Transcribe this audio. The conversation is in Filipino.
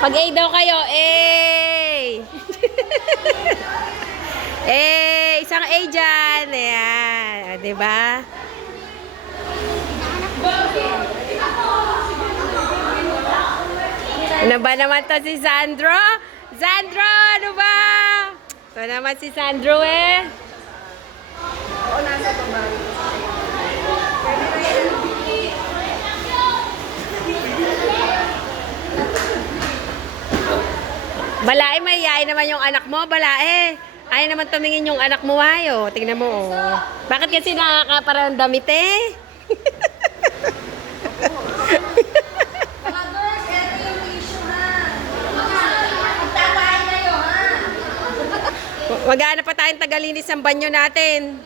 Pag A daw kayo, A! Isang A dyan. Ayan. O, diba? Ano ba naman to si Sandro? Sandro, ano ba? Ito naman si Sandro eh. Oo, nasa baba. Balae, mahihain naman yung anak mo, balae. Ayaw naman tumingin yung anak mo, ayo. Tingnan mo, oh. Bakit kasi nakakaparang damit eh? Mga girls, ito yung issue ha. Magtatayin kayo ha. Maghanap pa tayong tagalinis ng banyo natin.